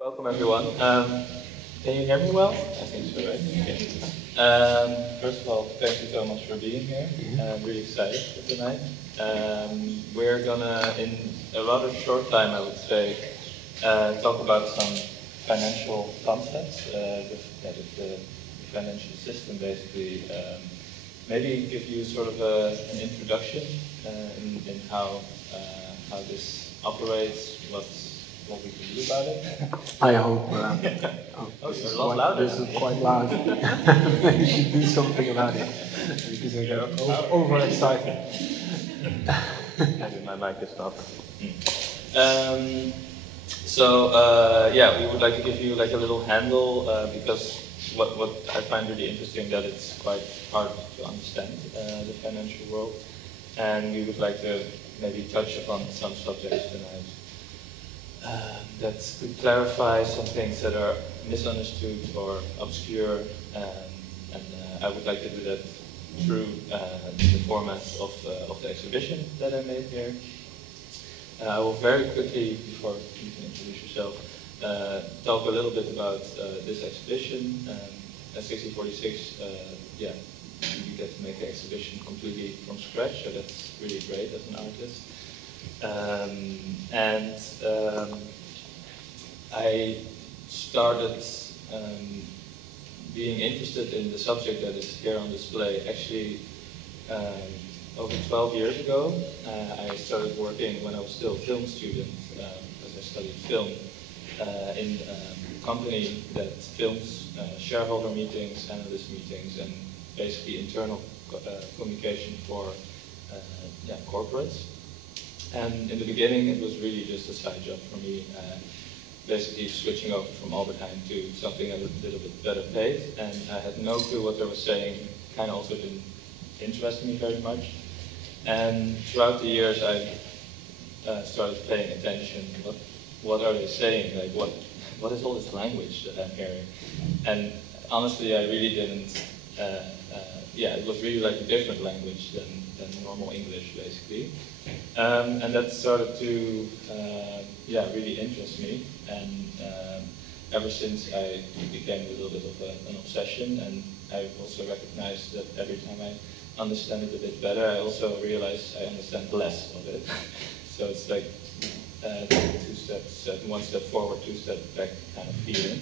Welcome everyone. Can you hear me well? I think so, right? Okay. First of all, thank you so much for being here. I'm really excited for tonight. We're gonna, in a rather short time, I would say, talk about some financial concepts, the financial system basically. Maybe give you sort of an introduction in how this operates, what we can do about it. I hope. Oh, you're a lot louder. This is quite loud. You should do something about it because I get overexcited. Maybe my mic is not. Yeah, we would like to give you like a little handle because what I find really interesting that it's quite hard to understand the financial world, and we would like to maybe touch upon some subjects tonight that could clarify some things that are misunderstood or obscure, and I would like to do that through the format of the exhibition that I made here. I will very quickly, before you can introduce yourself, talk a little bit about this exhibition. At 1646, yeah, you get to make the exhibition completely from scratch, so that's really great as an artist. I started being interested in the subject that is here on display actually over 12 years ago. I started working when I was still a film student, because I studied film, in a company that films shareholder meetings, analyst meetings, and basically internal communication for corporates. And in the beginning, it was really just a side job for me, basically switching over from Albertheim to something a little bit better paid. And I had no clue what they were saying, kind of also didn't interest me very much. And throughout the years, I started paying attention. What are they saying? Like, what is all this language that I'm hearing? And honestly, I really didn't, it was really like a different language than normal English, basically. And that started to, really interest me. And ever since, I became a little bit of an obsession. And I also recognized that every time I understand it a bit better, I also realize I understand less of it. So it's like two steps, one step forward, two steps back kind of feeling.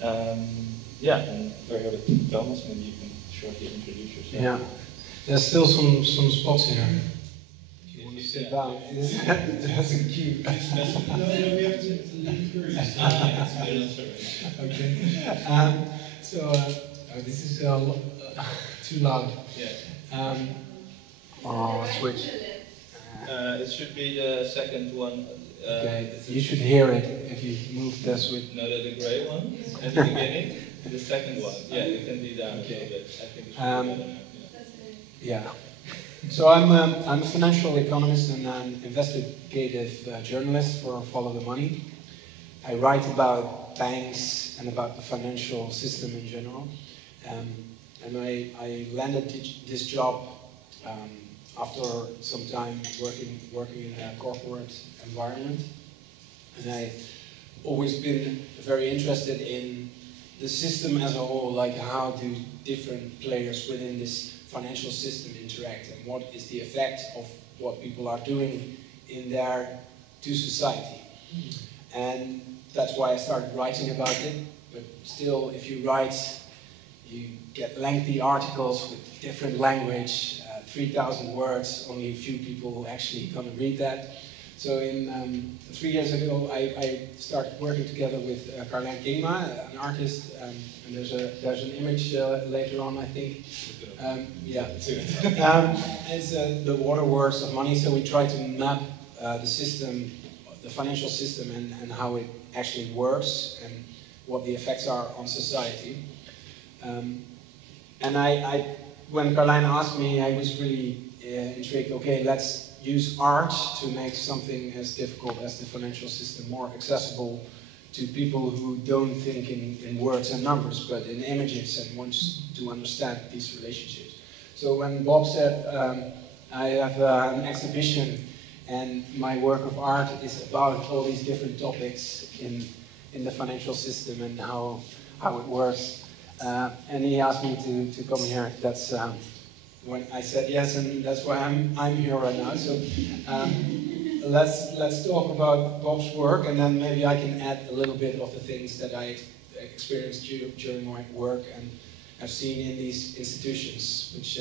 And we're here with Thomas. Maybe you can shortly introduce yourself. Yeah, there's still some spots here. If you want to sit down, there's a queue. No, we have to leave first. Okay. This is too loud. Yeah. Switch. It should be the second one. Okay, you should hear it if you move the switch. No, the gray one at the beginning. The second one. Yeah, you can be down a little bit. I think it should be better now. Yeah. So I'm a financial economist and an investigative journalist for Follow the Money. I write about banks and about the financial system in general. And I landed this job after some time working in a corporate environment. And I've always been very interested in the system as a whole, like how do different players within this financial system interact and what is the effect of what people are doing in there to society. And that's why I started writing about it. But still, if you write, you get lengthy articles with different language, 3,000 words, only a few people actually gonna read that. So 3 years ago, I started working together with Carlijn Kingma, an artist, and there's an image later on, I think. It's the waterworks of money. So we try to map the system, the financial system, and how it actually works and what the effects are on society. And when Carlijn asked me, I was really intrigued. Okay, let's use art to make something as difficult as the financial system more accessible to people who don't think in words and numbers, but in images and wants to understand these relationships. So when Bob said, I have an exhibition and my work of art is about all these different topics in in the financial system and how it works. And he asked me to come here. That's when I said yes, and that's why I'm here right now. So let's talk about Bob's work, and then maybe I can add a little bit of the things that I experienced during my work and I've seen in these institutions, which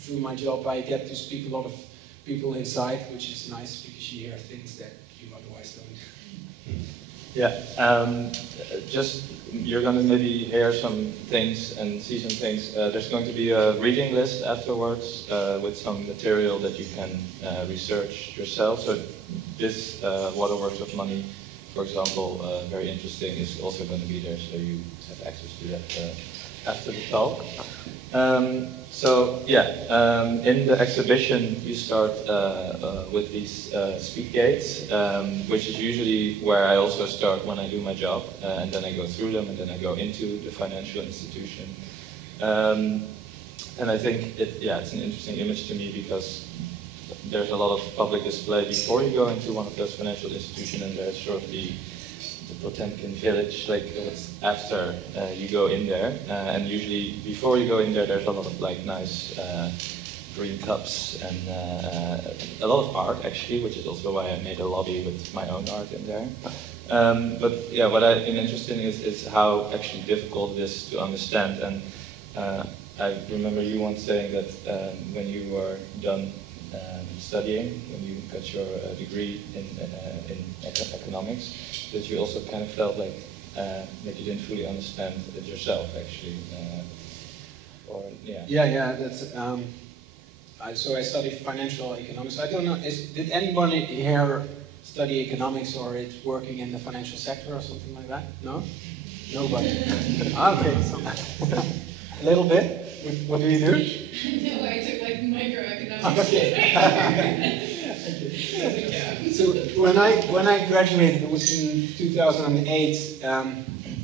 through my job I get to speak a lot of people inside, which is nice because you hear things that you otherwise don't. Yeah, you're going to maybe hear some things and see some things. There's going to be a reading list afterwards with some material that you can research yourself. So this Waterworks of Money, for example, very interesting, is also going to be there, so you have access to that after the talk. In the exhibition you start with these speed gates, which is usually where I also start when I do my job, and then I go through them, and then I go into the financial institution. And I think it's an interesting image to me because there's a lot of public display before you go into one of those financial institutions, and there's sort of the Potemkin village, like what's after you go in there, and usually before you go in there, there's a lot of like nice green cups and a lot of art actually, which is also why I made a lobby with my own art in there. But yeah, what I've been interested in is how actually difficult it is to understand. And I remember you once saying that when you were done studying, when you got your degree in economics, that you also kind of felt like that you didn't fully understand it yourself, actually. That's. So I studied financial economics. I don't know. Did anybody here study economics or is working in the financial sector or something like that? No, nobody. Okay, so a little bit. What do you do? No, I took like microeconomics. Okay. So when I graduated, it was in 2008.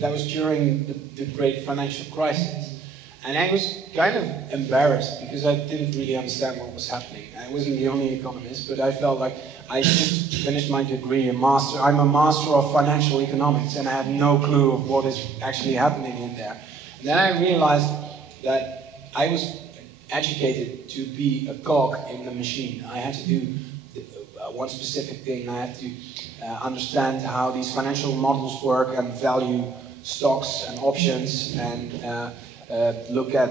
That was during the great financial crisis, and I was kind of embarrassed because I didn't really understand what was happening. I wasn't the only economist, but I felt like I just finished my degree, I'm a master of financial economics, and I had no clue of what is actually happening in there. And then I realized that I was educated to be a cog in the machine. I had to do one specific thing. I had to understand how these financial models work and value stocks and options and look at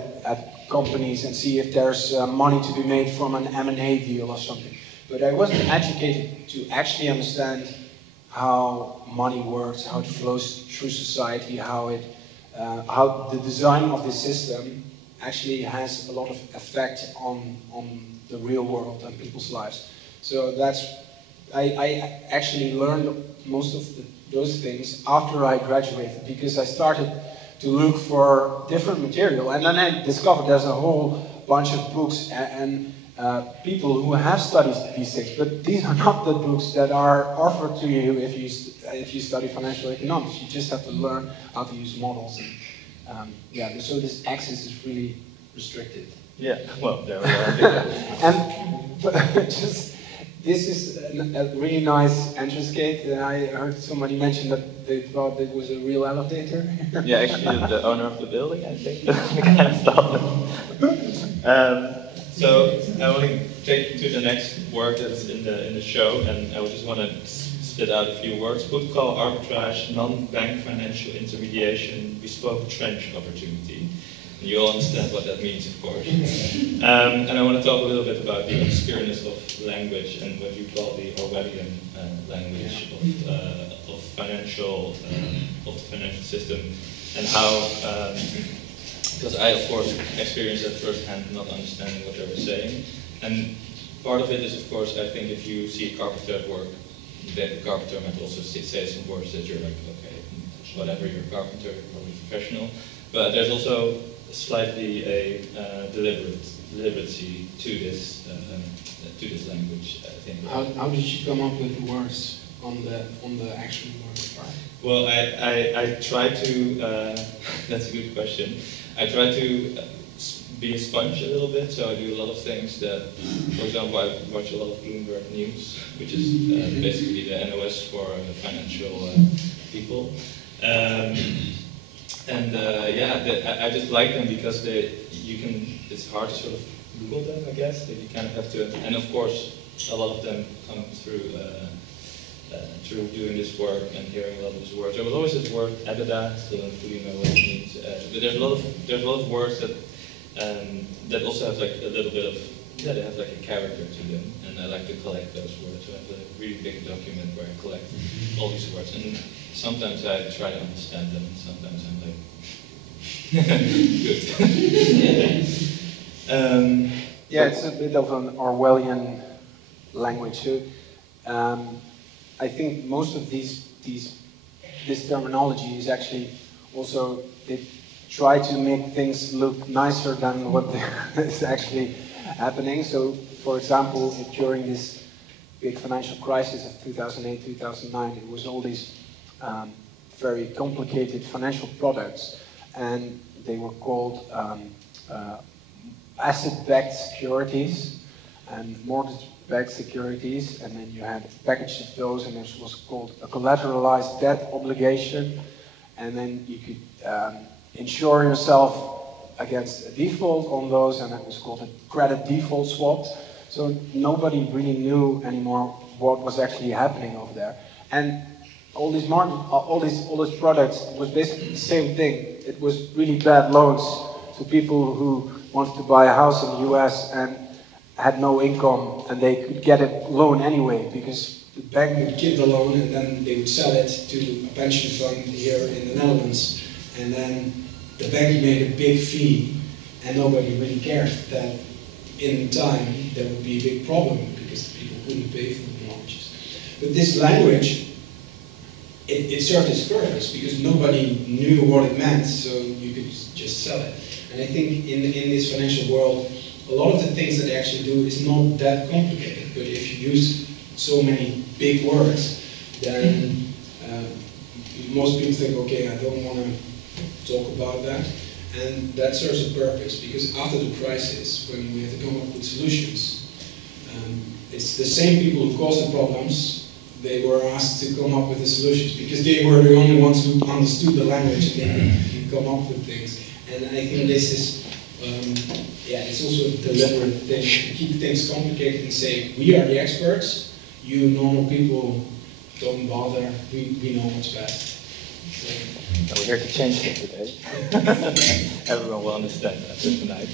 companies and see if there's money to be made from an M&A deal or something. But I wasn't educated to actually understand how money works, how it flows through society, how the design of the system actually has a lot of effect on the real world and people's lives. So I actually learned most of those things after I graduated, because I started to look for different material, and then I discovered there's a whole bunch of books and people who have studied these things, but these are not the books that are offered to you if you study financial economics. You just have to learn how to use models, and so this access is really restricted. Yeah, well, there we are. And this is a really nice entrance gate. I heard somebody mention that they thought it was a real elevator. Yeah, actually, the owner of the building, I think, kind of thought that. So I want to take you to the next work that's in the show, and I just want to spit out a few words. Put call arbitrage, non-bank financial intermediation, bespoke trench opportunity. You all understand what that means, of course. And I want to talk a little bit about the obscureness of language and what you call the Orwellian language of the financial system, and how, because I, of course, experienced that firsthand, not understanding what they were saying. And part of it is, of course, I think if you see a carpenter at work, the carpenter might also say some words that you're like, okay, whatever, you're a carpenter, you're probably professional. But there's also slightly a deliberacy to this language, I think. How did you come up with the words on the actual words part? Well, I try to. That's a good question. I try to be a sponge a little bit, so I do a lot of things that, for example, I watch a lot of Bloomberg News, which is basically the NOS for financial people. I just like them because it's hard to sort of Google them, I guess. That you kind of have to, and of course, a lot of them come through doing this work and hearing a lot of this work. There was always this word "EBITDA," still don't fully know what it means. But there's a lot of words that also have like a little bit of they have like a character to them, and I like to collect those words. So I have a really big document where I collect all these words, and sometimes I try to understand them, and sometimes I'm like, good. It's a bit of an Orwellian language. So, I think most of this terminology is actually also they try to make things look nicer than what is actually happening. So, for example, during this big financial crisis of 2008, 2009, it was all these very complicated financial products, and they were called asset-backed securities and mortgage-backed securities, and then you had a package of those, and this was called a collateralized debt obligation, and then you could insure yourself against a default on those, and it was called a credit default swap. So nobody really knew anymore what was actually happening over there, and all these products was basically the same thing. It was really bad loans to people who wanted to buy a house in the US and had no income, and they could get a loan anyway because the bank would give the loan and then they would sell it to a pension fund here in the Netherlands, and then the bank made a big fee, and nobody really cared that in time there would be a big problem because people couldn't pay for the mortgages. But this language, it served its purpose because nobody knew what it meant, so you could just sell it. And I think in this financial world, a lot of the things that they actually do is not that complicated, but if you use so many big words, then most people think, okay, I don't want to talk about that. And that serves a purpose, because after the crisis, when we have to come up with solutions, it's the same people who caused the problems. They were asked to come up with the solutions because they were the only ones who understood the language and they could come up with things. And I think this is, it's also a deliberate thing to keep things complicated and say, we are the experts, you normal people don't bother, we know what's best. We're here to change it today. Everyone will understand after tonight.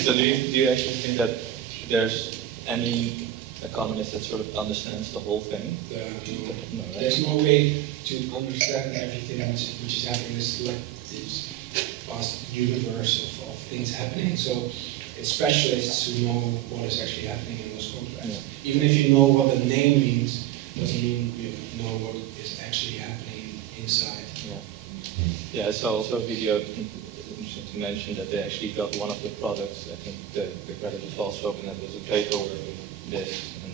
So do you actually think that there's any economist that sort of understands the whole thing? No, right? There's no way to understand everything which is happening. This is like this vast universe of things happening. So it's specialists who know what is actually happening in those contracts. Yeah. Even if you know what the name means, doesn't mean you know what is actually happening inside. Yeah, I saw also a video to mention that they actually got one of the products, I think the credit default swap, and that was a paperwork with this, and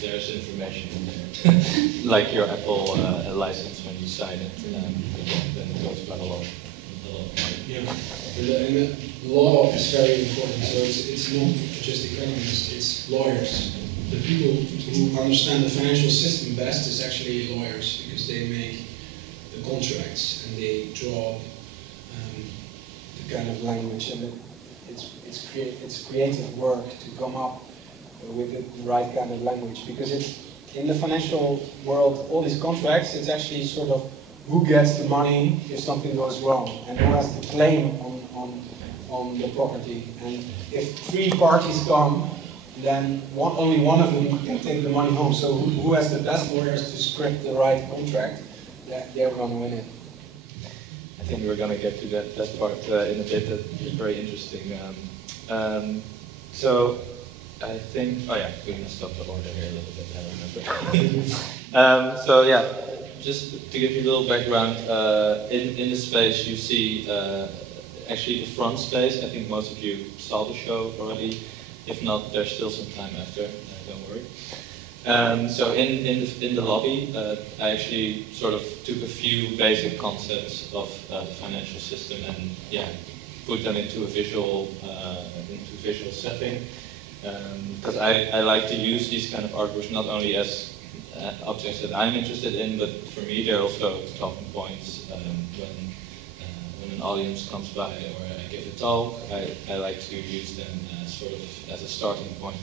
there's information in there. Like your Apple license when you sign it, then it goes quite a lot of money. Yeah, and the law is very important, so it's not just economists, it's lawyers. The people who understand the financial system best is actually lawyers, because they make the contracts and they draw the kind of language, and it's creative work to come up with the right kind of language, because it's in the financial world, all these contracts, it's actually sort of who gets the money if something goes wrong, and who has the claim on the property. And if three parties come, then only one of them can take the money home. So who has the best lawyers to script the right contract, they're going to win it. I think we're going to get to that part in a bit. That is very interesting. So I think, we must stop the order here a little bit, I remember. So yeah, just to give you a little background, in the space you see actually the front space. I think most of you saw the show already. If not, there's still some time after, don't worry. So in the lobby, I actually sort of took a few basic concepts of the financial system and put them into a visual setting. Because I like to use these kind of artworks not only as objects that I'm interested in, but for me they're also talking points when an audience comes by or I give a talk. I like to use them sort of as a starting point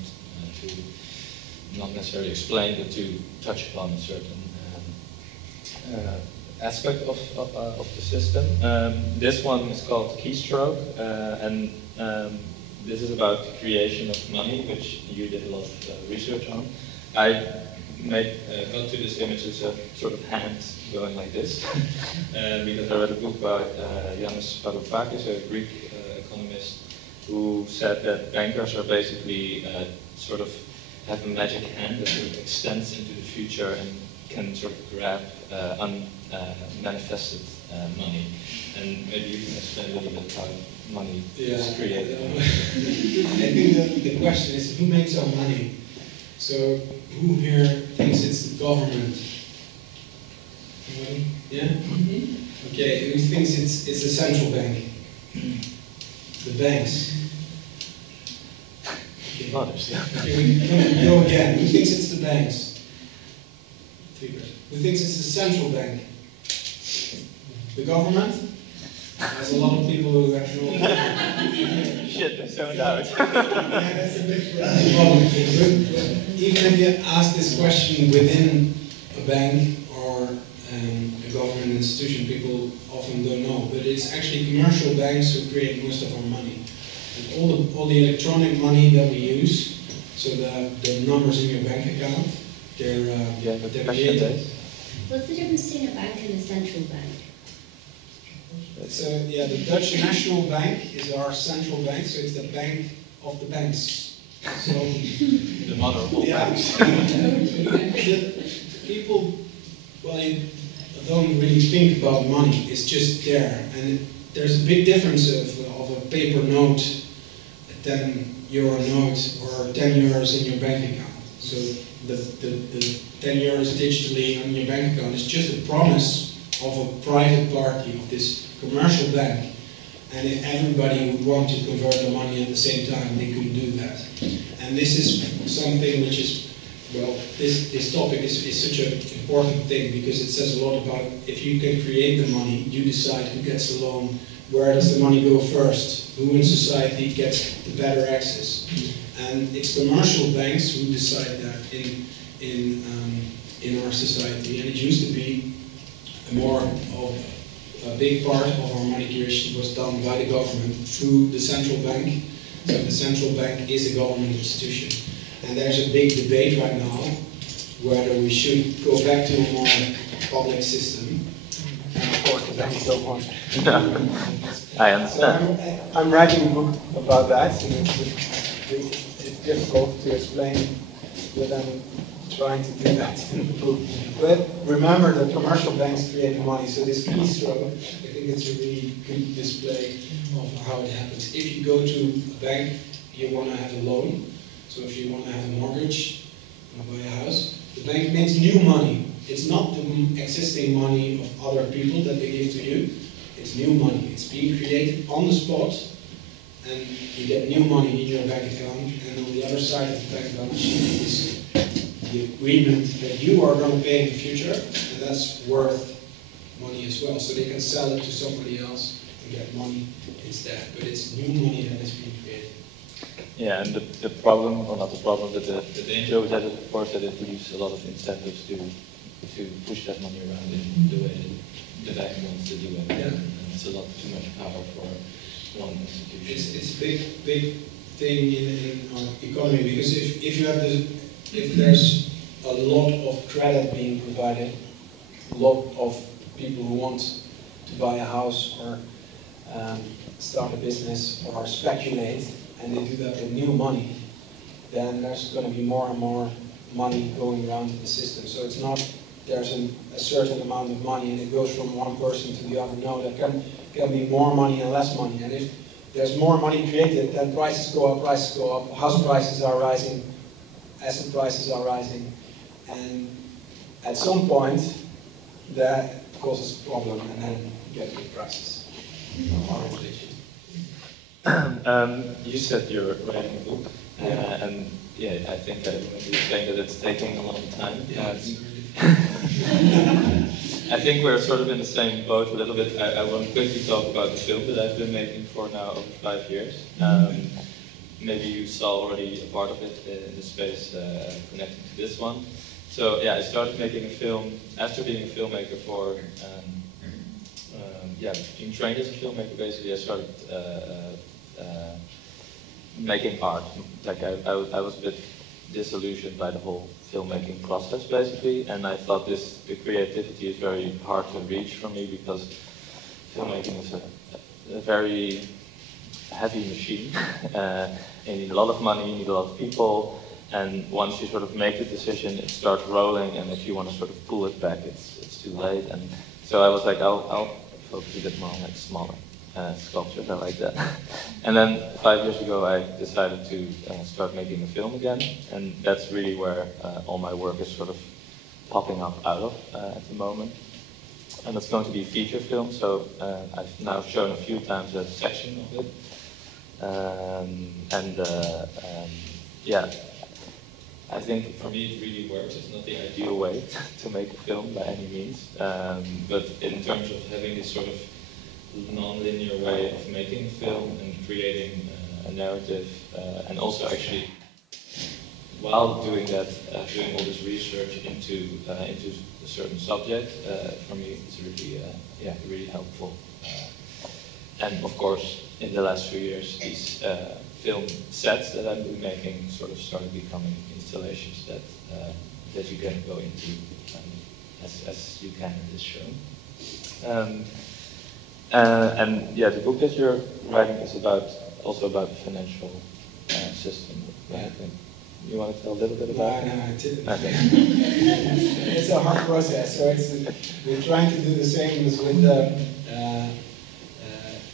to not necessarily explain, but to touch upon a certain aspect of the system. This one is called Keystroke, and this is about the creation of money, which you did a lot of research on. I got to this image as a sort of hand going like this, because I read a book about Yanis Varoufakis, a Greek economist, who said that bankers are basically sort of have a magic hand that sort of extends into the future and can sort of grab unmanifested money. And maybe you can explain a little bit how money is created. I think the question is, who makes our money? So, who here thinks it's the government? Anybody? Yeah? Mm-hmm. Okay, who thinks it's the central bank? The banks? Okay. Others, yeah. Okay, we go again. Who thinks it's the banks? Who thinks it's the central bank? The government? There's a lot of people who have no idea. Shit, they zoned out. Yeah, that's a big problem. Even if you ask this question within a bank or a government institution, people often don't know. But it's actually commercial banks who create most of our money. And all the electronic money that we use, so the numbers in your bank account, they're created. What's the difference between a bank and a central bank? So yeah, the Dutch National Bank is our central bank, so it's the bank of the banks. So the mother of all banks. People, well, they don't really think about money. It's just there, and there's a big difference of a paper note, a 10-euro note, or 10 euros in your bank account. So the 10 euros digitally on your bank account is just a promise of a private party, of this commercial bank, and if everybody would want to convert the money at the same time, they couldn't do that. And this is something which is, well, this topic is such an important thing because it says a lot about if you can create the money, you decide who gets the loan, where does the money go first, who in society gets the better access. And it's commercial banks who decide that in our society, and it used to be more of a big part of our money creation was done by the government through the central bank. So the central bank is a government institution. And there's a big debate right now whether we should go back to a more public system. And of course the banks don't want it. I understand. So I'm writing a book about that, and it's difficult to explain, but I'm trying to do that in the book. But remember that commercial banks create money, so this keystroke, I think it's a really good display of how it happens. If you go to a bank, you want to have a loan, so if you want to have a mortgage, you want to buy a house, the bank makes new money. It's not the existing money of other people that they give to you, it's new money. It's being created on the spot, and you get new money in your bank account, and on the other side of the bank balance sheet is the agreement that you are going to pay in the future, and that's worth money as well. So they can sell it to somebody else and get money instead. But it's new money that is being created. Yeah, and the problem, or not the problem, but the danger with that is, of course, that it leaves a lot of incentives to push that money around in the way the bank wants to do it. Yeah. And it's a lot too much power for one institution. It's a big thing in our economy, because if there's a lot of credit being provided, a lot of people who want to buy a house or start a business or speculate, and they do that with new money, then there's going to be more and more money going around in the system. So it's not there's a certain amount of money and it goes from one person to the other. No, there can be more money and less money. And if there's more money created, then prices go up, house prices are rising, asset prices are rising, and at some point that causes a problem, and then you get big prices. You said you're writing a book. And yeah, I think I remember you saying that it's taking a long time. Yeah, I think we're sort of in the same boat a little bit. I want to quickly talk about the film that I've been making for now over 5 years. Maybe you saw already a part of it in the space connected to this one. So yeah, I started making a film after being a filmmaker for, being trained as a filmmaker. Basically, I started making art. Like I was a bit disillusioned by the whole filmmaking process, basically, and I thought the creativity is very hard to reach for me because filmmaking is a very heavy machine. You need a lot of money, you need a lot of people, and once you sort of make the decision, it starts rolling, and if you want to sort of pull it back, it's too late. And so I was like, I'll focus a bit more on like smaller sculptures. I like that. And then 5 years ago, I decided to start making a film again, and that's really where all my work is sort of popping up out of at the moment. And it's going to be a feature film, so I've now shown a few times a section of it. I think for me it really works. It's not the ideal way to make a film by any means, but in terms of having this sort of non-linear way of making a film and creating a narrative, and also actually, while doing that, doing all this research into a certain subject, for me it's really helpful. And of course, in the last few years, these film sets that I've been making sort of started becoming installations that you can go into as you can in this show. The book that you're writing is also about the financial system. Right? You want to tell a little bit about it? No, I didn't. Okay. It's a hard process, so we're trying to do the same as with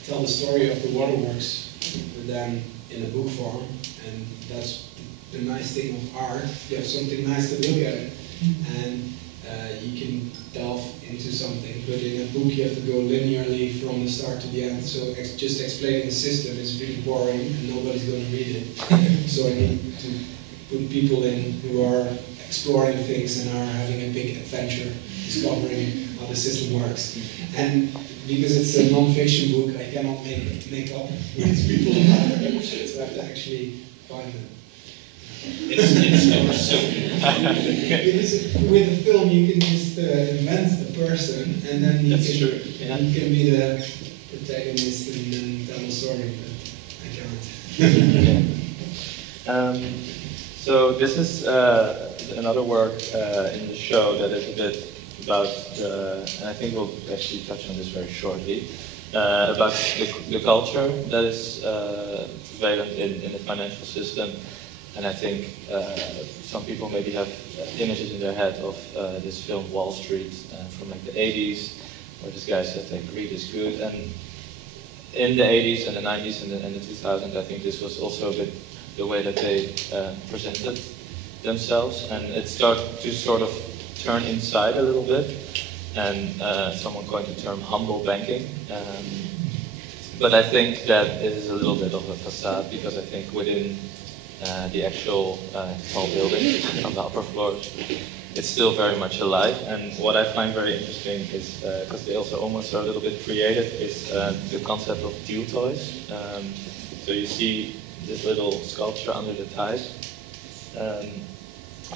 tell the story of the waterworks, but then in a book form, and that's the nice thing of art. You have something nice to look at, and you can delve into something, but in a book you have to go linearly from the start to the end, so just explaining the system is really boring and nobody's going to read it. So I need to put people in who are exploring things and are having a big adventure discovering how the system works. And because it's a non-fiction book, I cannot make up with people about it, so I have to actually find them. It's with a film, you can just invent the person, and then you can be the protagonist and then tell a story, but I can't. So this is another work in the show that is a bit about, and I think we'll actually touch on this very shortly, about the culture that is prevalent in the financial system. And I think some people maybe have images in their head of this film Wall Street from like the 80s, where this guy says like greed is good. And in the 80s and the 90s and the 2000s, I think this was also a bit the way that they presented themselves. And it started to sort of turn inside a little bit, and someone coined the term humble banking. But I think that it is a little bit of a facade, because I think within the actual tall buildings on the upper floors, it's still very much alive. And what I find very interesting is, because they also almost are a little bit creative, is the concept of deal toys. So you see this little sculpture under the ties.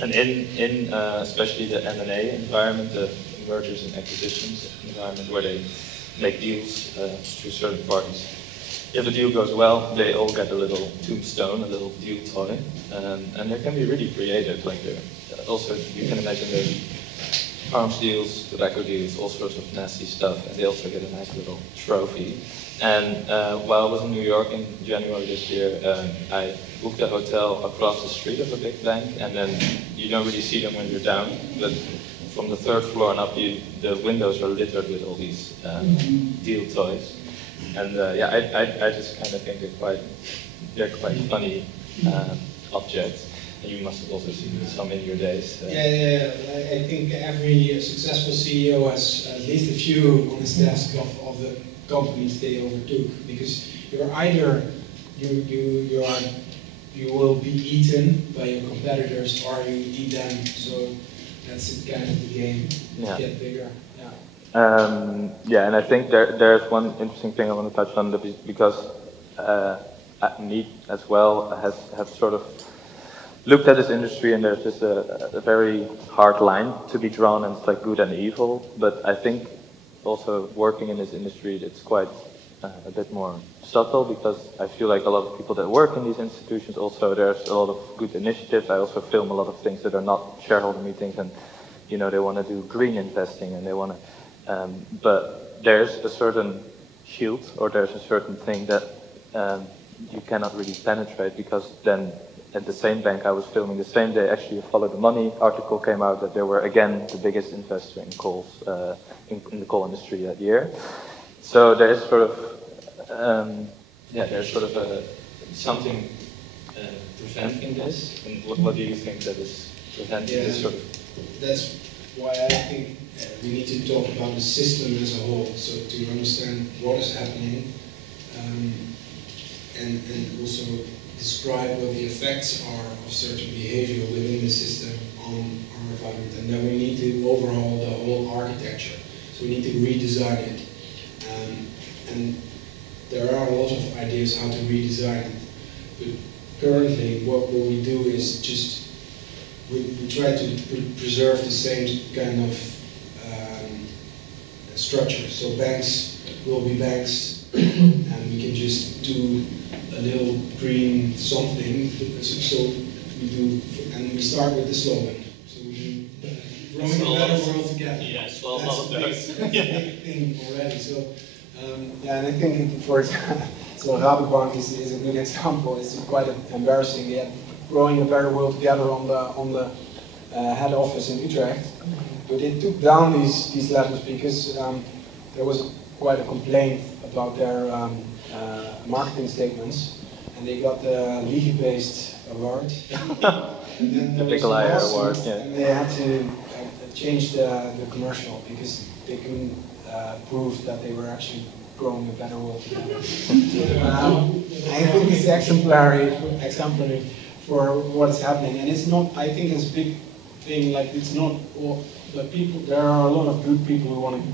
And in especially the M&A environment, the mergers and acquisitions environment, where they make deals through certain parties, if the deal goes well, they all get a little tombstone, a little deal toy, and they can be really creative. Like also, you can imagine there's arms deals, tobacco deals, all sorts of nasty stuff, and they also get a nice little trophy. And while I was in New York in January this year, I booked a hotel across the street of a big bank, and then you don't really see them when you're down, but from the third floor and up, the windows are littered with all these deal toys. And I just kind of think they're quite funny objects. And you must have also seen some in your days. Yeah. I think every successful CEO has at least a few on his desk of the companies they overtook, because you're either you are you will be eaten by your competitors or you eat them. So that's kind of the game to get bigger. Yeah, and I think there's one interesting thing I want to touch on because me as well have sort of looked at this industry, and there's just a very hard line to be drawn, and it's like good and evil. But I think also working in this industry, it's quite a bit more subtle, because I feel like a lot of people that work in these institutions also, there's a lot of good initiatives. I also film a lot of things that are not shareholder meetings, and you know, they want to do green investing, and they want to, but there's a certain shield, or there's a certain thing that you cannot really penetrate, because then at the same bank I was filming the same day, actually a Follow the Money article came out that they were again the biggest investor in coals, in the coal industry that year. So there is sort of, there's sort of something preventing this. And what do you think that is preventing this sort of? That's why I think we need to talk about the system as a whole, so to understand what is happening, and also describe what the effects are of certain behavior within the system on our environment. And then we need to overhaul the whole architecture. So we need to redesign it. And there are a lot of ideas how to redesign it. But currently what we do is just, we try to preserve the same kind of structure. So banks will be banks, and we can just do a little green something. So we do, and we start with the slogan. So we do growing a better world together. Yes, well, all of those. That's a big thing already. So and I think, for example, so Rabobank is a good example. It's quite embarrassing. They had growing a better world together on the head office in Utrecht, but they took down these letters because there was quite a complaint about their marketing statements, and they got the Liege-based award. And then the Big Liar award, yeah. And they had to change the commercial because they couldn't prove that they were actually growing a better world together. I think it's exemplary for what is happening, and it's not. I think it's a big thing. Like, it's not all the people. There are a lot of good people who want to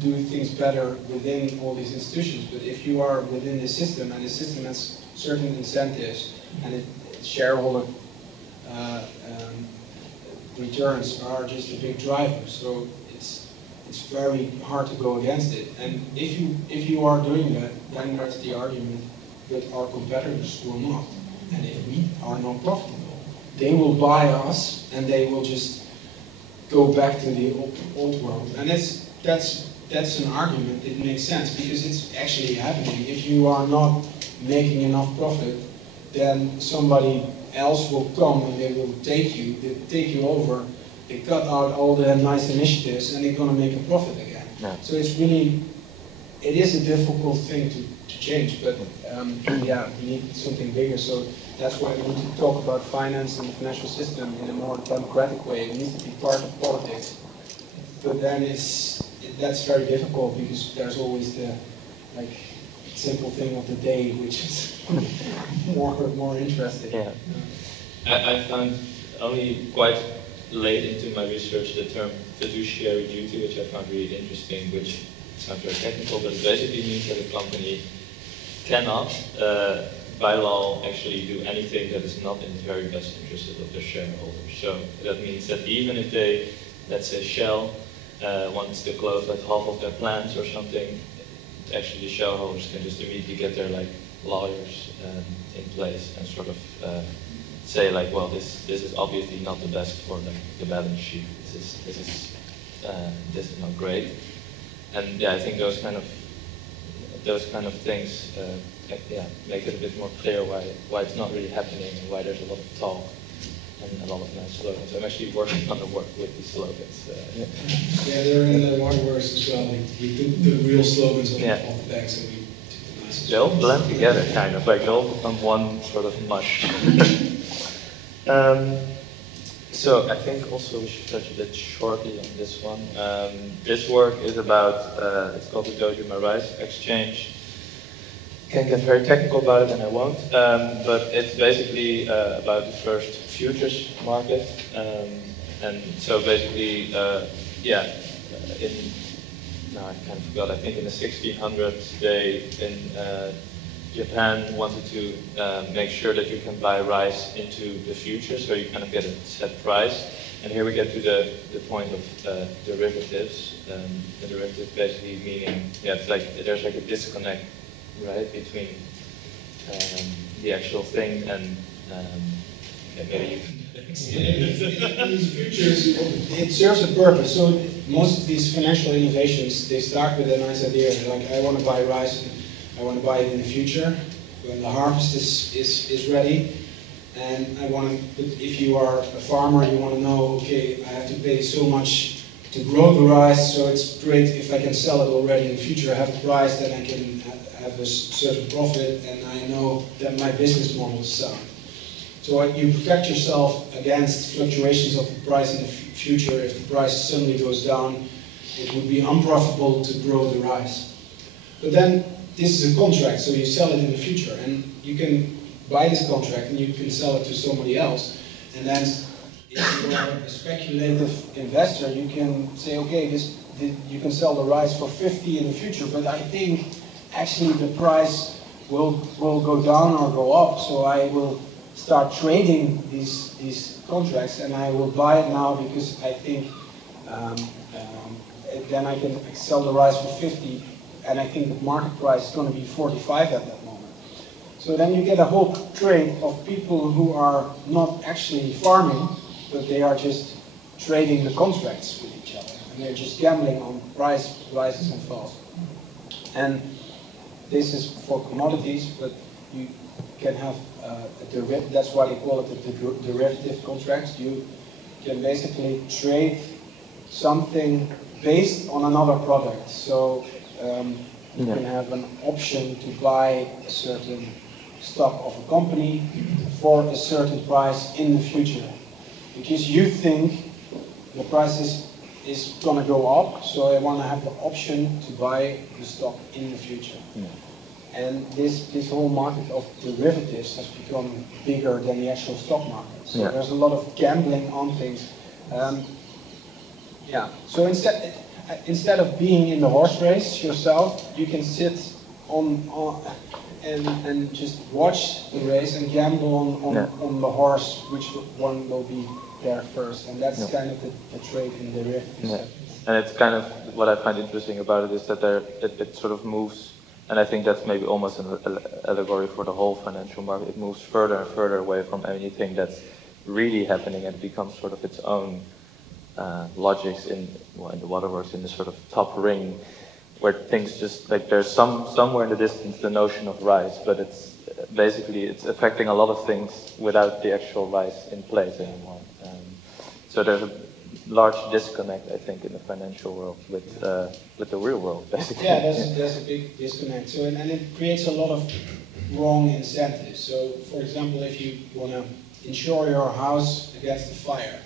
do things better within all these institutions. But if you are within the system, and the system has certain incentives, and shareholder returns are just a big driver, so it's very hard to go against it. And if you are doing that, then there's the argument that our competitors will not. And if we are not profitable, they will buy us, and they will just go back to the old world. And that's an argument. It makes sense because it's actually happening. If you are not making enough profit, then somebody else will come and they will take you over. They cut out all the nice initiatives, and they're going to make a profit again. Yeah. So it is a difficult thing to change, but we need something bigger. So that's why we need to talk about finance and the financial system in a more democratic way. It needs to be part of politics. But then that's very difficult because there's always the simple thing of the day, which is more interesting. Yeah. I found only quite late into my research the term fiduciary duty, which I found really interesting, which sounds very technical, but it basically means that a company cannot, by law, actually do anything that is not in the very best interest of their shareholders. So that means that even if they, let's say Shell, wants to close like half of their plants or something, actually the shareholders can just immediately get their lawyers in place and sort of say well, this is obviously not the best for the balance sheet. This is not great. And yeah, I think those kind of things make it a bit more clear why it's not really happening and why there's a lot of talk and a lot of nice slogans. I'm actually working on the work with these slogans. Yeah, they're in the WordWorks as well. We took the real slogans off the backs and we took the nice. They all blend together, kind of, they all become one sort of mush. So I think also we should touch a bit shortly on this one. This work is about, it's called the Dojo Marais Exchange. can get very technical about it, and I won't. But it's basically about the first futures market, and so basically, yeah, in no, I kind of forgot. I think in the 1600s, they in Japan wanted to make sure that you can buy rice into the future, so you kind of get a set price. And here we get to the point of derivatives. The derivative basically meaning, yeah, it's like there's like a disconnect, right, between the actual thing and yeah, maybe you can explain it. These futures, it serves a purpose. So most of these financial innovations, they start with a nice idea, like I want to buy rice, and I want to buy it in the future when the harvest is ready. And I want to, if you are a farmer, you want to know, okay, I have to pay so much to grow the rice, so it's great if I can sell it already in the future. I have a price, then I can have a certain profit, and I know that my business model is sound. So you protect yourself against fluctuations of the price in the future. If the price suddenly goes down, it would be unprofitable to grow the rice. But then this is a contract, so you sell it in the future, and you can buy this contract and you can sell it to somebody else. And then if you are a speculative investor, you can say, okay, you can sell the rice for 50 in the future, but I think actually the price will go down or go up, so I will start trading these contracts, and I will buy it now because I think then I can sell the rice for 50, and I think the market price is going to be 45 at that moment. So then you get a whole trade of people who are not actually farming, but they are just trading the contracts with each other, and they're just gambling on rises and falls. And this is for commodities, but you can have a derivative. That's why they call it the derivative contracts. You can basically trade something based on another product. So you can have an option to buy a certain stock of a company for a certain price in the future, because you think the price is going to go up, so I want to have the option to buy the stock in the future. Yeah. And this whole market of derivatives has become bigger than the actual stock market. So yeah, there's a lot of gambling on things. Yeah. So instead of being in the horse race yourself, you can sit and just watch the race and gamble on the horse, which one will be there first. And that's kind of the trade in derivatives. Yeah. And it's kind of, what I find interesting about it is that it sort of moves, and I think that's maybe almost an allegory for the whole financial market. It moves further and further away from anything that's really happening, and it becomes sort of its own logics in the waterworks, in the sort of top ring, where things just, like there's somewhere in the distance the notion of rice, but it's basically, it's affecting a lot of things without the actual rice in place anymore. So there's a large disconnect, I think, in the financial world with the real world, basically. Yeah, there's a big disconnect. So and it creates a lot of wrong incentives. So, for example, if you want to insure your house against a fire,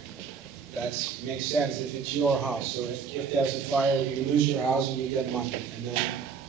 that makes sense if it's your house. So if there's a fire, you lose your house and you get money, and then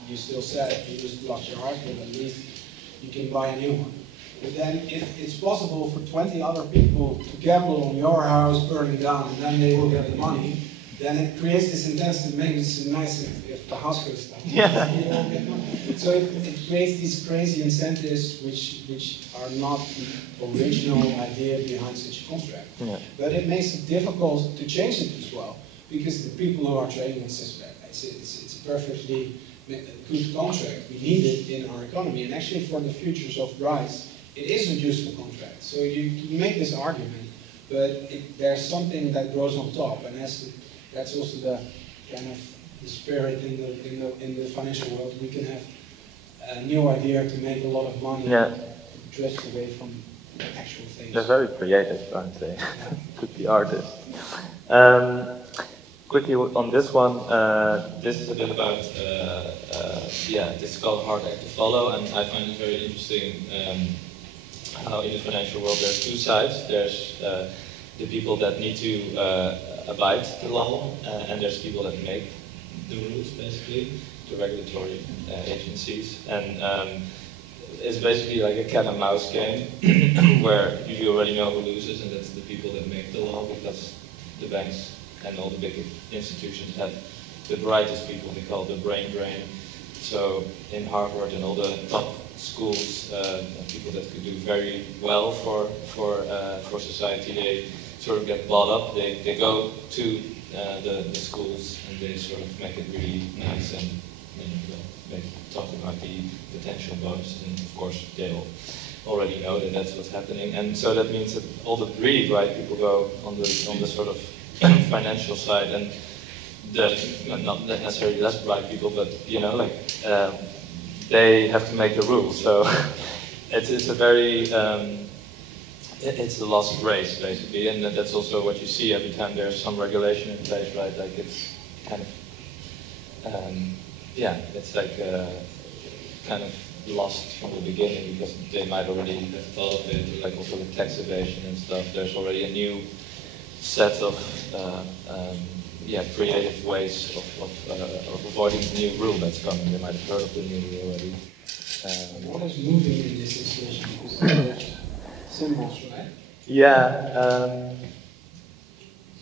you still sell it. You just lost your house, but at least you can buy a new one. But then if it's possible for 20 other people to gamble on your house burning down, and then they will get the money, then it creates this incentive to make it nice if the house goes down. Yeah. You won't get money. So it creates these crazy incentives which are not the original idea behind such a contract. Yeah. But it makes it difficult to change it as well, because the people who are trading it's a perfectly good contract. We need it in our economy, and actually for the futures of rice, it is a useful contract. So you can make this argument, but there's something that grows on top, and that's also the kind of the spirit in the financial world. We can have a new idea to make a lot of money, drift away from actual things. They're very creative, aren't they? Yeah. Could be artists. Quickly on this one, this is a bit about, this is called Hard Act to Follow, and I find it very interesting how in the financial world there's two sides. There's the people that need to abide the law, and there's people that make the rules, basically, the regulatory agencies. And it's basically like a cat and mouse game where you already know who loses, and that's the people that make the law, because the banks and all the big institutions have the brightest people. They call it the brain drain. So in Harvard and all the top schools, people that could do very well for society, they sort of get bought up. They go to the schools and they sort of make it really nice, and they talk about the potential bonuses, and of course they all already know that that's what's happening. And so that means that all the really bright people go on the sort of financial side, and not necessarily less bright people, but they have to make the rules. So it's a very it's a lost race basically, and that's also what you see every time there's some regulation in place, right? Like it's kind of it's like kind of lost from the beginning, because they might already have thought of it, like also with tax evasion and stuff. There's already a new set of creative ways of avoiding the new rule that's coming. They might have heard of the new rule already. What is moving in this situation? Because there's symbols, right? Yeah,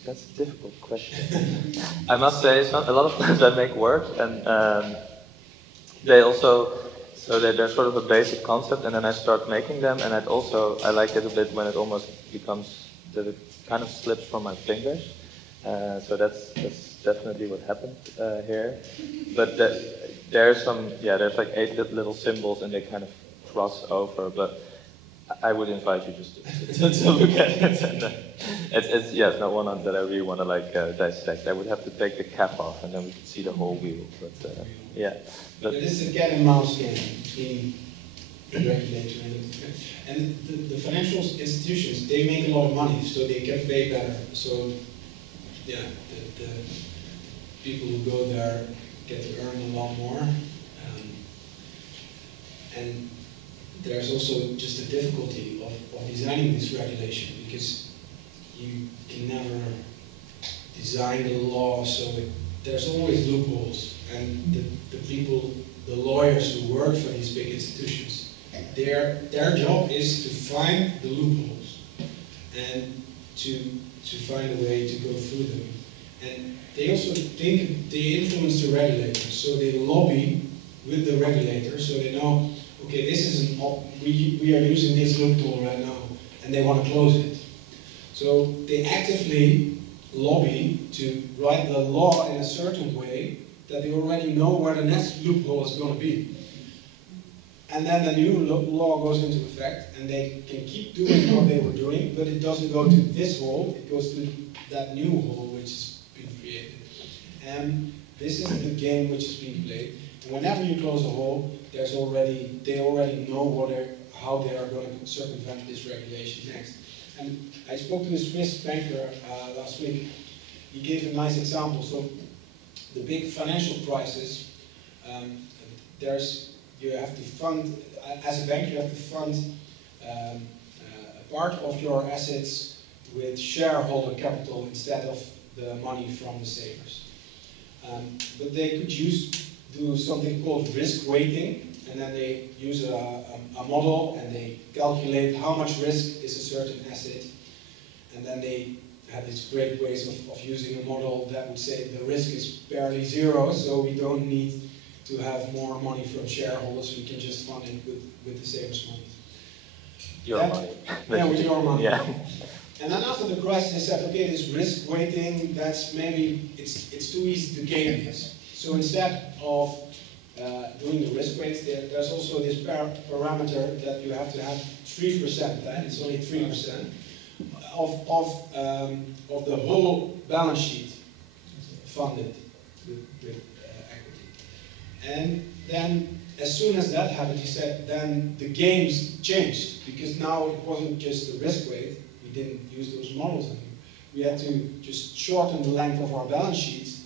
that's a difficult question. I must say, a lot of times I make work, and they also, so they're sort of a basic concept, and then I start making them, and I like it a bit when it almost becomes, that it kind of slips from my fingers. So that's definitely what happened here. But there's like 8 little symbols, and they kind of cross over. But I would invite you just to look at it. And, it's not one that I really want to dissect. I would have to take the cap off, and then we could see the whole wheel. But yeah. But this is a cat and mouse game between the regulator and the financial institutions. They make a lot of money, so they can pay better. So yeah, the people who go there get to earn a lot more. And there's also just a difficulty of designing this regulation, because you can never design the law so there's always loopholes. And the people, the lawyers who work for these big institutions, their job is to find the loopholes and to find a way to go through them. And they also think they influence the regulator, so they lobby with the regulator, so they know, okay, this is we are using this loophole right now, and they want to close it. So they actively lobby to write the law in a certain way that they already know where the next loophole is going to be. And then the new law goes into effect, and they can keep doing what they were doing, but it doesn't go to this hole, it goes to that new hole which has been created. And this is the game which is being played. And whenever you close a hole, they already know how they are going to circumvent this regulation next. And I spoke to a Swiss banker last week. He gave a nice example. So the big financial crisis, you have to fund, as a bank, you have to fund a part of your assets with shareholder capital instead of the money from the savers. But they could do something called risk weighting, and then they use a model, and they calculate how much risk is a certain asset, and then they have these great ways of using a model that would say the risk is barely zero, so we don't need to have more money from shareholders, we can just fund it with the savers' money. Your money. Yeah, with your money. Yeah. And then after the crisis, they said, okay, this risk weighting, that's maybe, it's too easy to game this. So instead of doing the risk weights, there's also this parameter that you have to have 3%, and it's only 3%, of the whole balance sheet funded with equity. And then, as soon as that happened, he said, then the games changed, because now it wasn't just the risk weight, we didn't use those models anymore. We had to just shorten the length of our balance sheets,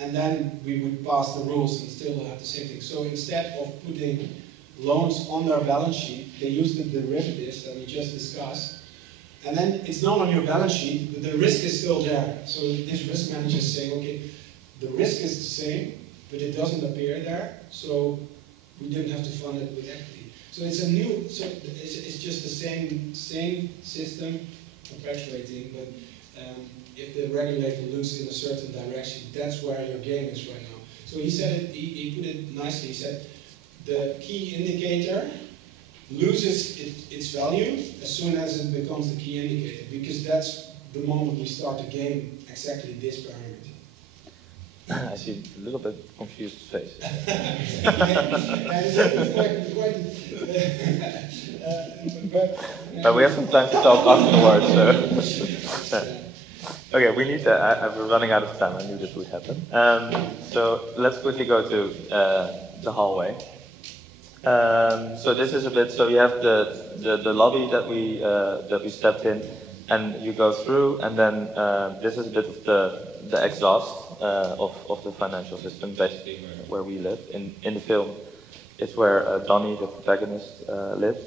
and then we would pass the rules and still have the same thing. So instead of putting loans on their balance sheet, they used the derivatives that we just discussed, and then it's not on your balance sheet, but the risk is still there. So this risk manager is saying, okay, the risk is the same, but it doesn't appear there, so we didn't have to fund it with equity. So it's a new, so it's just the same system perpetuating, but if the regulator looks in a certain direction, that's where your game is right now. So he said it, he put it nicely, he said, the key indicator loses its value as soon as it becomes the key indicator, because that's the moment we start to game exactly this parameter. I see a little bit confused face. But we have some time to talk afterwards, so. Okay, we need we're running out of time. I knew this would happen. So let's quickly go to the hallway. So this is a bit. So you have the lobby that we stepped in, and you go through, and then this is a bit of the exhaust of the financial system, basically where we live. In the film, it's where Donnie, the protagonist, lives.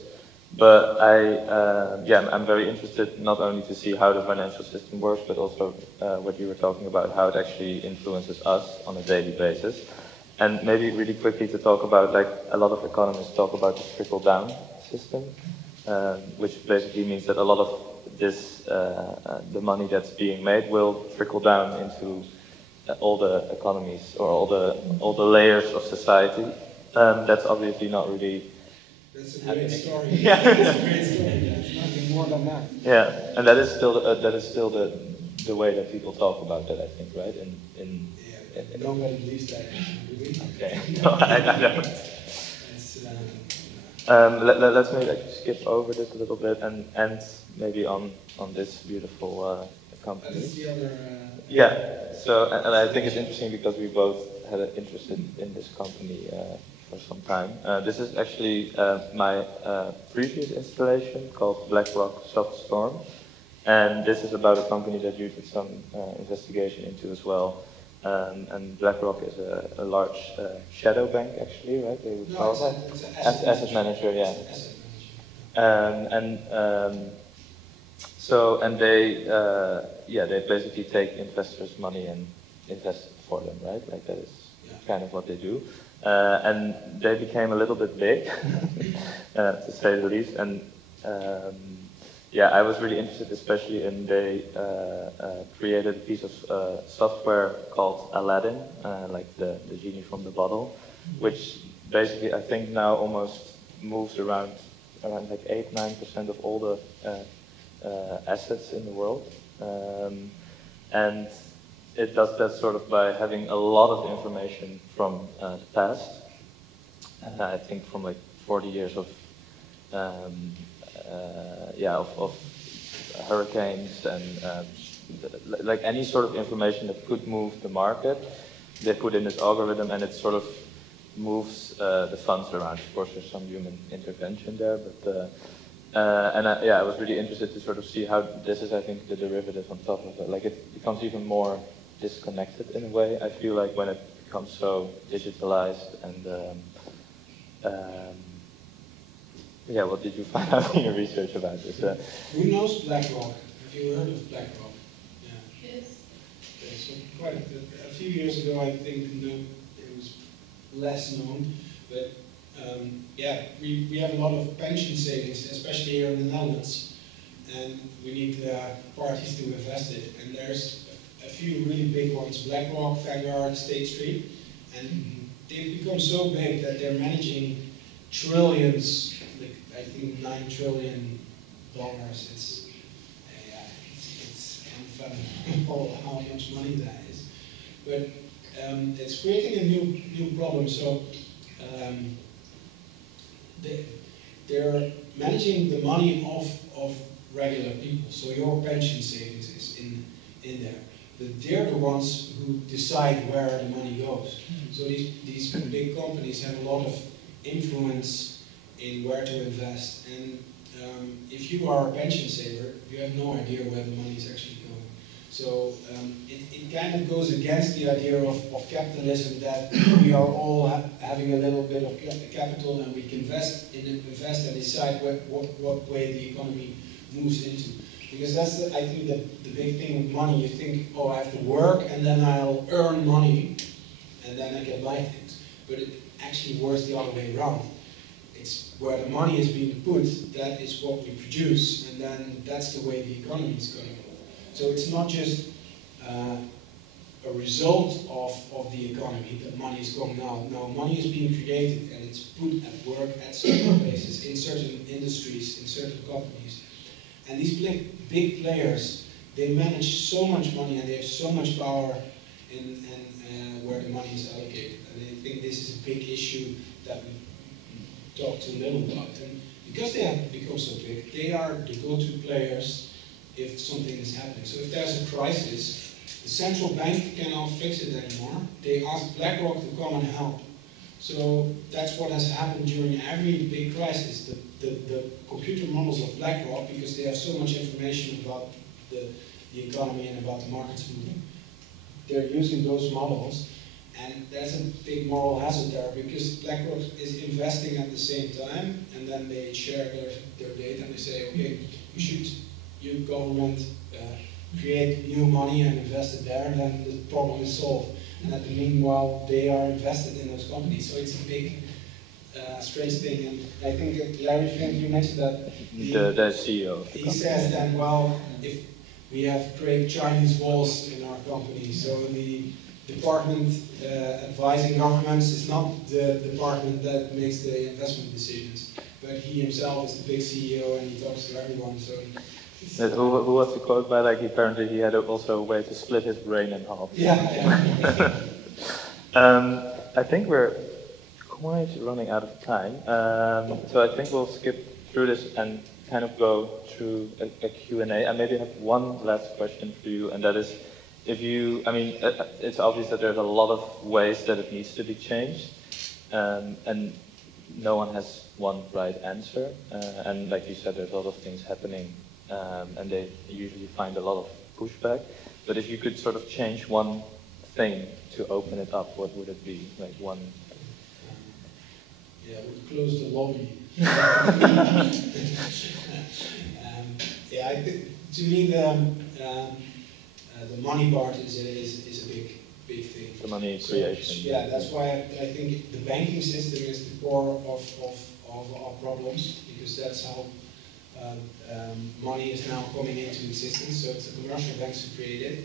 But I'm very interested not only to see how the financial system works, but also what you were talking about, how it actually influences us on a daily basis. And maybe really quickly to talk about, like a lot of economists talk about the trickle-down system, which basically means that a lot of this, the money that's being made will trickle down into all the economies or all the layers of society. That's obviously not really. That's a great story. Yeah. That's a great story. That's nothing more than that. Yeah, and that is still the way that people talk about that, I think, right? Nobody believes that. Really? Okay. No, I don't. Let's maybe skip over this a little bit and end maybe on this beautiful company. That's the other. Yeah. So, and I think it's interesting because we both had an interest in this company for some time. This is actually my previous installation called BlackRock Soft Storm, and this is about a company that you did some investigation into as well. And BlackRock is a large shadow bank, actually, right? They would call that asset manager, yeah. And they basically take investors' money and invest it for them, right? Like that is kind of what they do. And they became a little bit big, to say the least. And I was really interested, especially in they created a piece of software called Aladdin, like the genie from the bottle, which basically I think now almost moves around like 8-9% of all the assets in the world, and it does that sort of by having a lot of information from the past. I think from like 40 years of hurricanes and like any sort of information that could move the market, they put in this algorithm and it sort of moves the funds around. Of course, there's some human intervention there, but I was really interested to sort of see how this is, I think, the derivative on top of it. Like it becomes even more disconnected in a way. I feel like when it becomes so digitalized and what did you find out in your research about this? Who knows BlackRock? Have you heard of BlackRock? Yeah. Yes. Okay, so quite a few years ago, I think it was less known, but we have a lot of pension savings, especially here in the Netherlands, and we need parties to invest it. And there's a few really big ones: BlackRock, Vanguard, State Street, and they've become so big that they're managing trillions. I think $9 trillion. It's unfathomable how much money that is. But it's creating a new problem. So they're managing the money of regular people. So your pension savings is in there. But they're the ones who decide where the money goes. So these big companies have a lot of influence in where to invest, and if you are a pension saver, you have no idea where the money is actually going. So it kind of goes against the idea of capitalism, that we are all having a little bit of capital and we can invest and decide what way the economy moves into. Because that's, I think, the big thing with money. You think, oh, I have to work and then I'll earn money and then I can buy things. But it actually works the other way around. It's where the money is being put, that is what we produce, and then that's the way the economy is going to move. So it's not just a result of the economy that money is coming out. No, money is being created and it's put at work at certain places, in certain industries, in certain companies. And these big players, they manage so much money and they have so much power in where the money is allocated. And I think this is a big issue that we talk too little about. And because they have become so big, they are the go-to players if something is happening. So if there's a crisis, the central bank cannot fix it anymore. They ask BlackRock to come and help. So that's what has happened during every big crisis. The computer models of BlackRock, because they have so much information about the economy and about the markets moving, they're using those models, and there's a big moral hazard there because BlackRock is investing at the same time, and then they share their data and they say, okay, you government create new money and invest it there, and then the problem is solved. And at the meanwhile, they are invested in those companies. So it's a big, strange thing. And I think Larry Fink, you mentioned that. The CEO. He says that, well, if we have great Chinese walls in our company, so the department advising governments is not the department that makes the investment decisions, but he himself is the big CEO and he talks to everyone. So. Who was the quote by? Like, apparently he had also a way to split his brain in half. Yeah. I think we're quite running out of time, so I think we'll skip through this and kind of go through a Q&A. I maybe have one last question for you, and that is, if you, I mean, it's obvious that there's a lot of ways that it needs to be changed, and no one has one right answer, and like you said, there's a lot of things happening, and they usually find a lot of pushback. But if you could sort of change one thing to open it up, what would it be? Like one. Yeah, I would close the lobby. Yeah, I think to me the money part is a big thing. The money creation. Yeah, that's why I think the banking system is the core of our problems, because that's how money is now coming into existence. So it's the commercial banks who create it,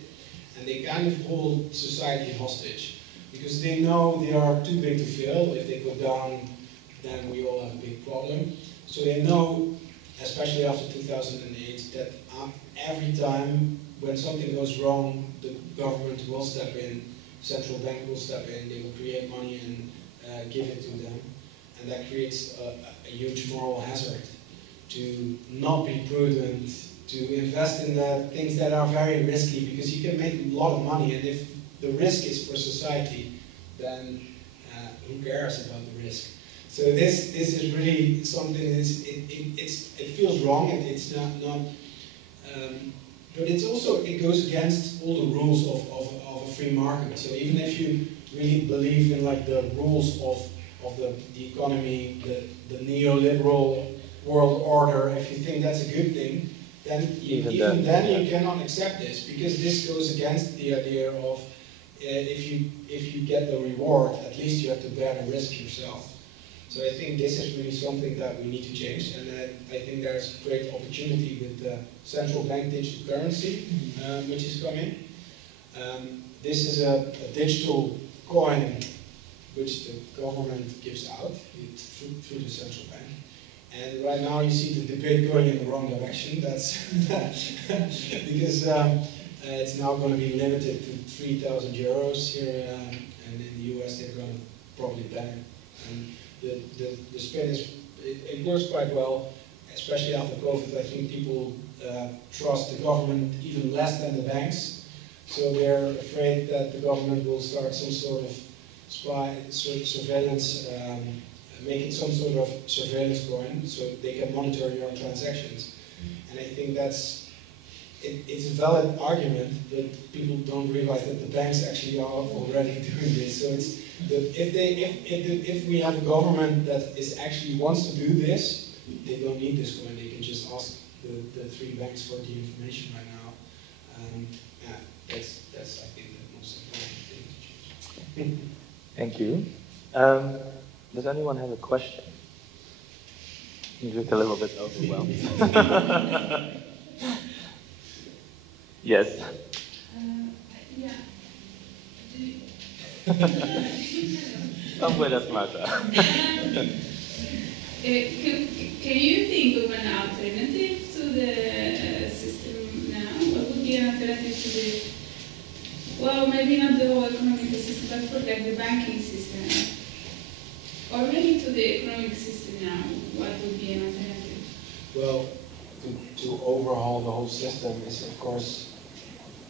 and they kind of hold society hostage because they know they are too big to fail. If they go down, then we all have a big problem. So they know, especially after 2008, that every time when something goes wrong, the government will step in, central bank will step in, they will create money and give it to them. And that creates a huge moral hazard to not be prudent, to invest in the things that are very risky, because you can make a lot of money, and if the risk is for society, then who cares about the risk? So this is really something. It feels wrong, and it's not. But it's also, it goes against all the rules of a free market. So even if you really believe in like the rules of the economy, the neoliberal world order, if you think that's a good thing, then even then you cannot accept this, because this goes against the idea of if you get the reward, at least you have to bear the risk yourself. So I think this is really something that we need to change, and I think there's great opportunity with the central bank digital currency, which is coming. This is a digital coin which the government gives out through the central bank. And right now you see the debate going in the wrong direction. That's because it's now going to be limited to 3,000 euros here, and in the US they're going to probably ban it. And the spin is, it works quite well, especially after COVID. I think people trust the government even less than the banks, so they're afraid that the government will start some sort of surveillance, make it some sort of surveillance coin, so they can monitor your transactions. And I think it's a valid argument, but people don't realize that the banks actually are already doing this. So it's if we have a government that actually wants to do this, they don't need this coin. They can just ask the three banks for the information right now. Yeah, that's I think the most important thing to change. Thank you. Does anyone have a question? You look a little bit overwhelmed. Yes. Yeah. Come with us, Marta. Can you think of an alternative to the system now? What would be an alternative to the, well, maybe not the whole economic system, but for like the banking system? Or maybe to the economic system now, what would be an alternative? Well, to overhaul the whole system is of course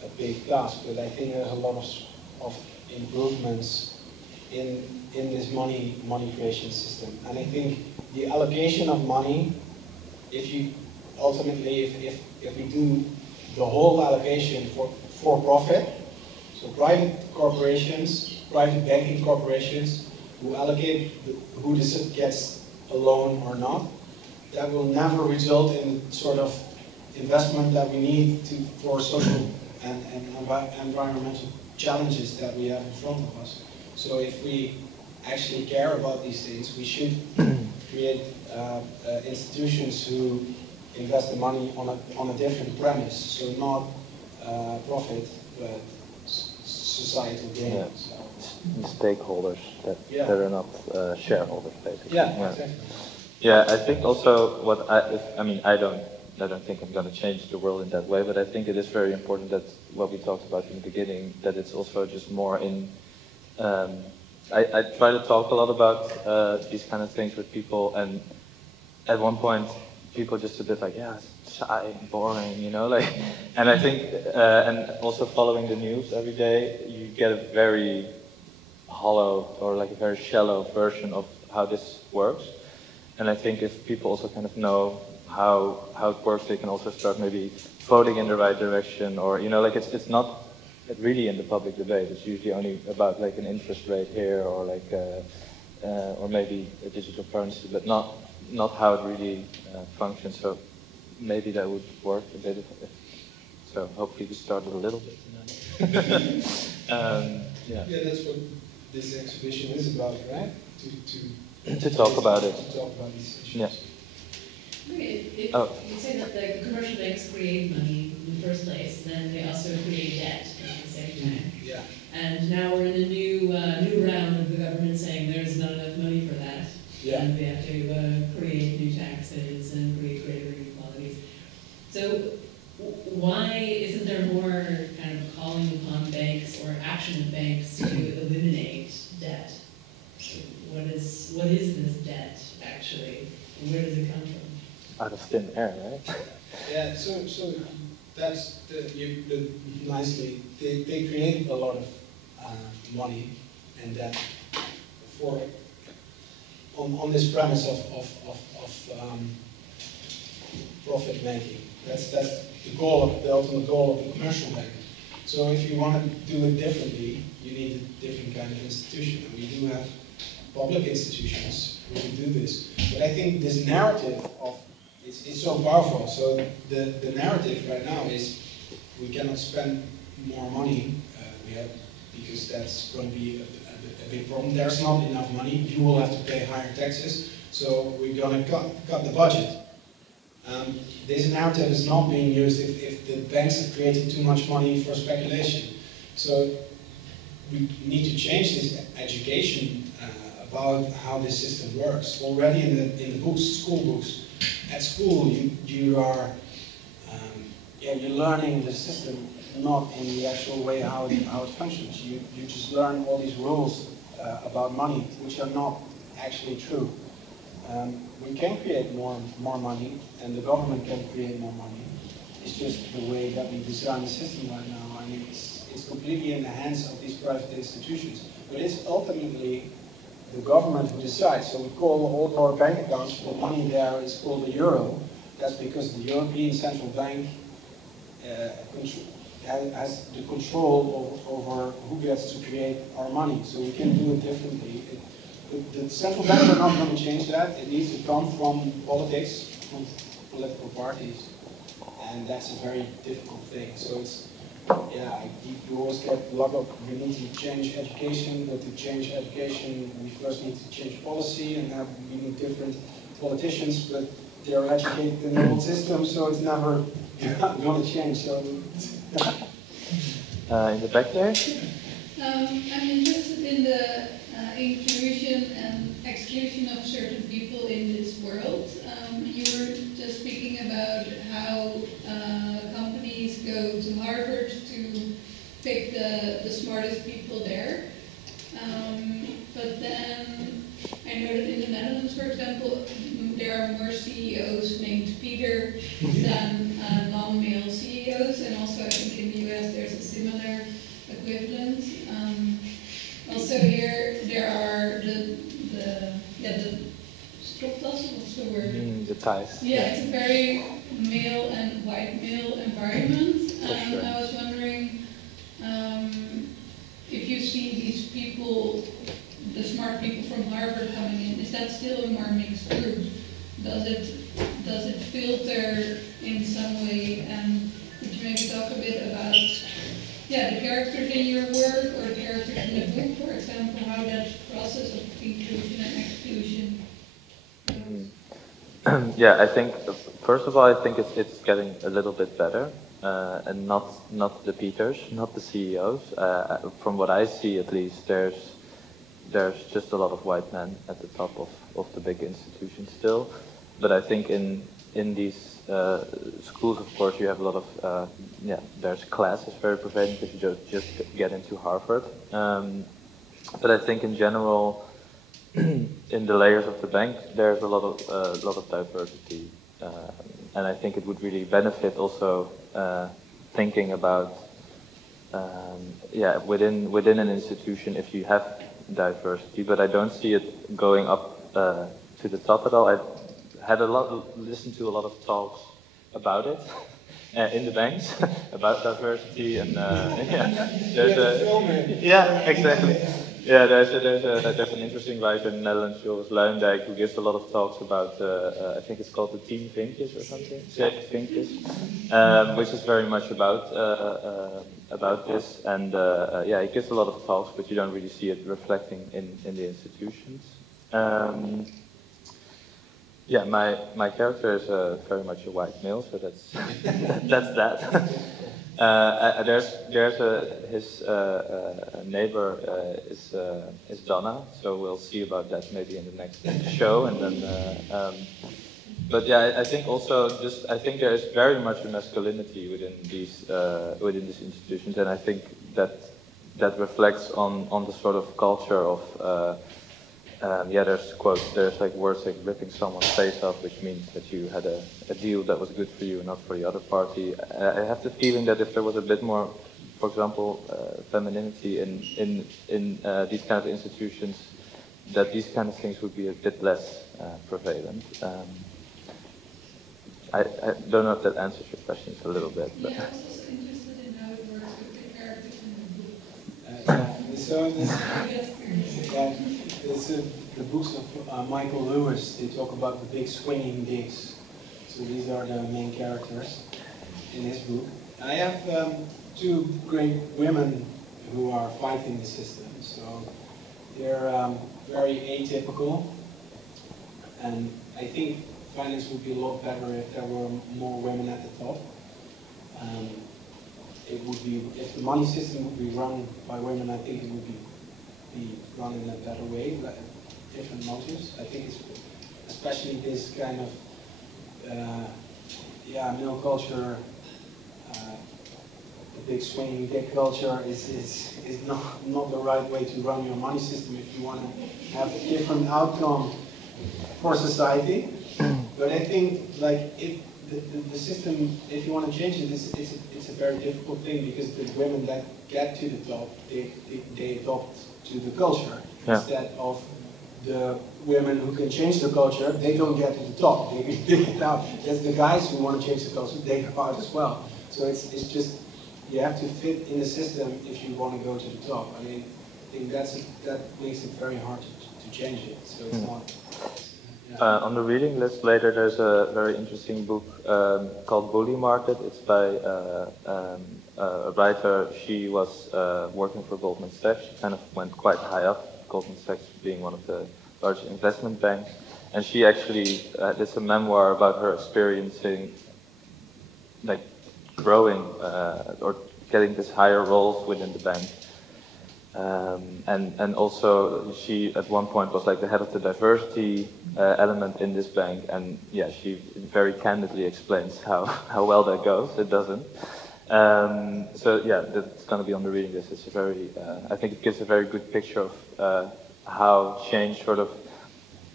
a big task, but I think there's a lot of improvements in this money creation system. And I think the allocation of money, if we do the whole allocation for profit, so private corporations, private banking corporations who allocate who gets a loan or not, that will never result in the sort of investment that we need for social and environmental challenges that we have in front of us. So if we actually care about these things, we should create institutions who invest the money on a different premise. So not profit, but societal gain. Yeah. So. Stakeholders that are not shareholders, basically. Yeah, exactly. Yeah, I think also I don't think I'm going to change the world in that way, but I think it is very important that what we talked about in the beginning, that it's also just more in. I try to talk a lot about these kind of things with people, and at one point, people just a bit like, yeah, it's shy, boring, you know, like. And I think, and also following the news every day, you get a very hollow or like a very shallow version of how this works. And I think if people also kind of know how it works, they can also start maybe voting in the right direction, or like it's not really in the public debate. It's usually only about like an interest rate here, or like or maybe a digital currency, but not how it really functions. So maybe that would work a bit. So hopefully we started a little bit. Yeah, that's what this exhibition is about, right? To talk about it. To talk about these issues. Yeah. You say that the commercial banks create money in the first place, then they also create debt at the same time. Yeah. And now we're in a new round of the government saying there's not enough money for that. Yeah. And we have to create new taxes and create greater inequalities. So why isn't there more kind of calling upon banks or action of banks to eliminate debt? What is this debt actually? And where does it come from? Out of thin air, right? Yeah, so that's nicely. They created a lot of money and debt on this premise of profit making. That's the ultimate goal of the commercial bank. So if you want to do it differently, you need a different kind of institution. And we do have public institutions who can do this. But I think this narrative it's so powerful. So the narrative right now is we cannot spend more money because that's going to be a big problem. There's not enough money. You will have to pay higher taxes. So we're going to cut the budget. This narrative is not being used if the banks have created too much money for speculation. So we need to change this education about how this system works. Already in the books, school books. At school, you're learning the system not in the actual way how it functions. You just learn all these rules about money, which are not actually true. We can create more money, and the government can create more money. It's just the way that we design the system right now. I mean, it's completely in the hands of these private institutions. But it's ultimately the government who decides. So we call all our bank accounts, the money there is called the euro. That's because the European Central Bank has the control over who gets to create our money. So we can do it differently. The central banks are not going to change that. It needs to come from politics, from political parties. And that's a very difficult thing. So it's, you always get a lot of, we need to change education, but to change education, we first need to change policy, and have we need different politicians, but they're educated in the old system, so it's never going to change. So. In the back there? I'm interested in the inclusion and exclusion of certain people in this world. You were just speaking about how companies go to Harvard to pick the smartest people there. But then I know that in the Netherlands, for example, there are more CEOs named Peter than non-male CEOs, and also I think in the US there's a similar equivalent. Also here there are the stropdassen, what's the word? The ties. Yeah, it's a very male and white male environment. Sure. I was wondering if you see these people, the smart people from Harvard coming in, is that still a more mixed group? Does it filter in some way? And could you maybe talk a bit about the characters in your work or the characters in the book, for example, how that process of inclusion and exclusion goes? Yeah, I think first of all, I think it's getting a little bit better, and not the Peters, not the CEOs. From what I see, at least, there's just a lot of white men at the top of the big institutions still. But I think in these schools, of course, you have a lot of there's classes very prevailing because you just get into Harvard. But I think in general, in the layers of the bank, there's a lot of diversity, and I think it would really benefit also thinking about within an institution if you have diversity. But I don't see it going up to the top at all. I had listened to a lot of talks about it in the banks about diversity, and exactly. Yeah, there's an interesting writer in the Netherlands, Joris Luijendijk, who gives a lot of talks about, I think it's called the Team Vinkjes or something, Vinkjes, which is very much about this, and he gives a lot of talks, but you don't really see it reflecting in the institutions. My character is very much a white male, so that's that's that. His neighbor is Donna, so we'll see about that maybe in the next show, and then. I think also I think there is very much a masculinity within these institutions, and I think that reflects on the sort of culture of. There's quotes. There's like words like ripping someone's face off, which means that you had a deal that was good for you, not for the other party. I have the feeling that if there was a bit more, for example, femininity in these kind of institutions, that these kind of things would be a bit less prevalent. I don't know if that answers your questions a little bit. But. Yeah, I was also interested in how it works with the characters in the book. The books of Michael Lewis, they talk about the big swinging gigs. So these are the main characters in his book. I have two great women who are fighting the system. So they're very atypical, and I think finance would be a lot better if there were more women at the top. It would be, if the money system would be run by women, I think it would be run in a better way, like different motives. I think it's especially this kind of male culture, the big swinging gig culture is not the right way to run your money system if you want to have a different outcome for society. But I think like if the system, if you want to change it, it's a very difficult thing, because the women that get to the top, they adopt to the culture, instead of the women who can change the culture. They don't get to the top, they dig it out. That's the guys who want to change the culture, they go out as well. So it's just, you have to fit in the system if you want to go to the top. I mean, I think that makes it very hard to change it. So it's not. On the reading list later, there's a very interesting book called Bully Market. It's by a writer. She was working for Goldman Sachs. She kind of went quite high up, Goldman Sachs being one of the large investment banks. And she actually did a memoir about her experiencing like growing or getting this higher roles within the bank. And also she at one point was like the head of the diversity element in this bank, and yeah, she very candidly explains how well that goes. It doesn't. So yeah, that's going to be on the reading list. It's a very, I think it gives a very good picture of how change sort of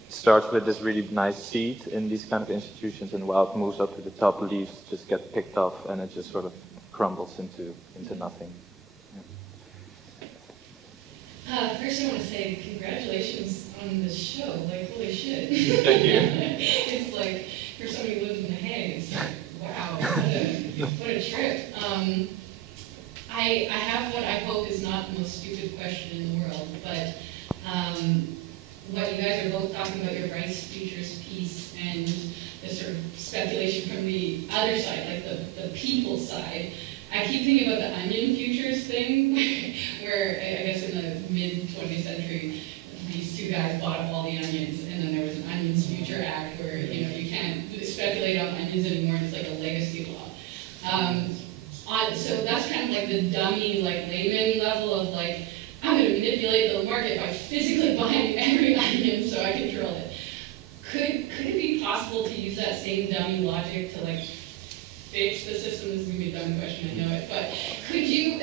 starts with this really nice seed in these kind of institutions, and while it moves up to the top, leaves just get picked off, and it just sort of crumbles into nothing. First I want to say congratulations on this show, like holy shit. Thank you. It's like, for somebody who lives in The Hague, it's like, wow, what a trip. I have what I hope is not the most stupid question in the world, but what you guys are both talking about, your Rice Futures piece and the sort of speculation from the other side, like the people side. I keep thinking about the onion futures thing, where I guess in the mid-20th century, these two guys bought up all the onions, and then there was an Onions Future Act where you can't speculate on onions anymore, and it's like a legacy law. So that's kind of like the dummy, like layman level of like, I'm going to manipulate the market by physically buying every onion so I control it. Could it be possible to use that same dummy logic to like fix the system? This is going to be a dumb question, I know it, but could you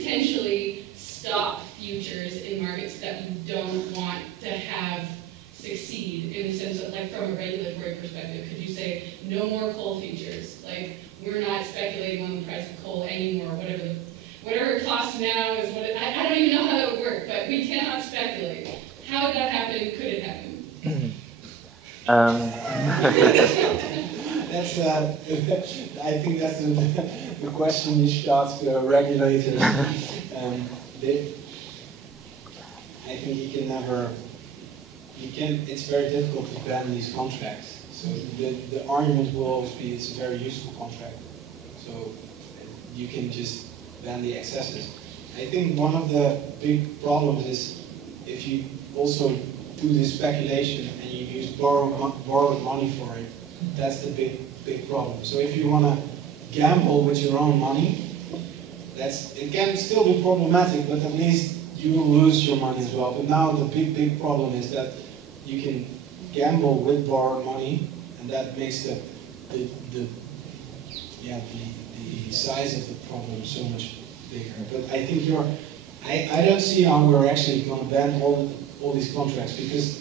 potentially stop futures in markets that you don't want to have succeed, in the sense of, like, from a regulatory perspective? Could you say no more coal futures? Like, we're not speculating on the price of coal anymore, whatever it costs now is what I don't even know how that would work, but we cannot speculate. How would that happen? Could it happen? That's, I think that's the question you should ask regulators. I think it's very difficult to ban these contracts. So the argument will always be it's a very useful contract. So you can just ban the excesses. I think one of the big problems is if you also do this speculation and you use borrowed money for it, that's the big problem. So if you want to gamble with your own money, it can still be problematic, but at least you will lose your money as well. But now the big problem is that you can gamble with borrowed money, and that makes the size of the problem so much bigger. But I think I don't see how we're actually going to ban all these contracts, because